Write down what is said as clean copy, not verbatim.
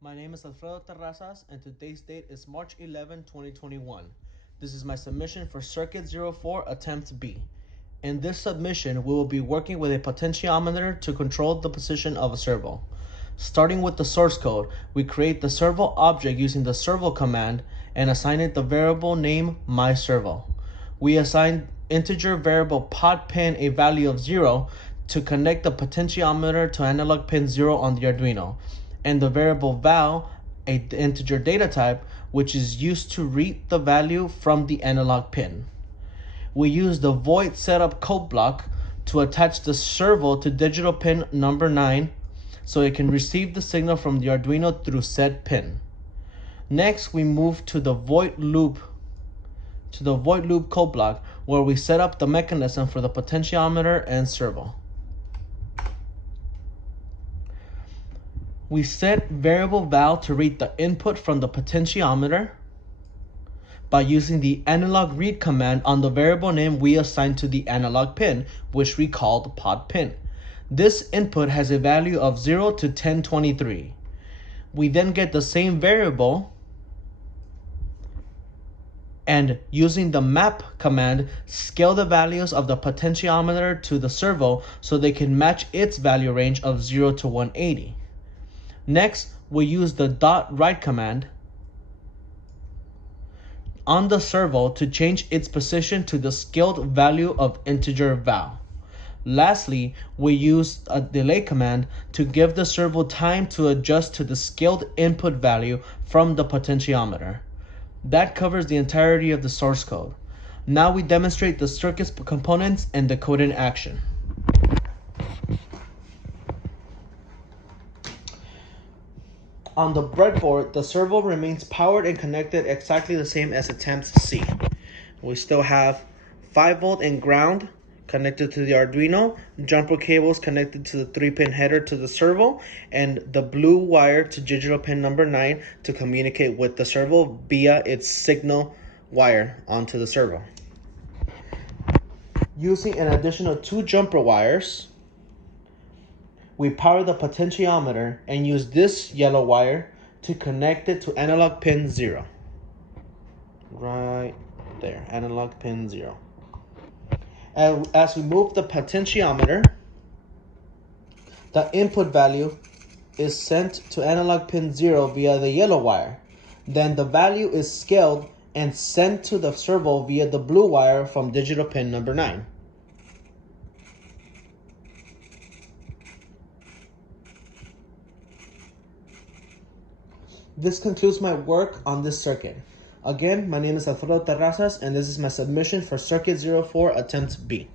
My name is Alfredo Terrazas, and today's date is March 11, 2021. This is my submission for CIRC04 Attempt B. In this submission, we will be working with a potentiometer to control the position of a servo. Starting with the source code, we create the servo object using the servo command and assign it the variable name myServo. We assign integer variable pod pin a value of 0 to connect the potentiometer to analog pin 0 on the Arduino, and the variable val, a integer data type, which is used to read the value from the analog pin. We use the void setup code block to attach the servo to digital pin number 9 so it can receive the signal from the Arduino through said pin. Next, we move to the void loop code block where we set up the mechanism for the potentiometer and servo. We set variable val to read the input from the potentiometer by using the analog read command on the variable name we assigned to the analog pin, which we called pod pin. This input has a value of 0 to 1023. We then get the same variable and using the map command, scale the values of the potentiometer to the servo so they can match its value range of 0 to 180. Next, we use the .write command on the servo to change its position to the scaled value of integer val. Lastly, we use a delay command to give the servo time to adjust to the scaled input value from the potentiometer. That covers the entirety of the source code. Now we demonstrate the circuit's components and the code in action. On the breadboard, the servo remains powered and connected exactly the same as attempt C. We still have 5V and ground connected to the Arduino, jumper cables connected to the 3-pin header to the servo, and the blue wire to digital pin number 9 to communicate with the servo via its signal wire onto the servo. Using an additional 2 jumper wires, we power the potentiometer and use this yellow wire to connect it to analog pin 0. Right there, analog pin 0. And as we move the potentiometer, the input value is sent to analog pin 0 via the yellow wire. Then the value is scaled and sent to the servo via the blue wire from digital pin number 9. This concludes my work on this circuit. Again, my name is Alfredo Terrazas, and this is my submission for CIRC04 Attempt B.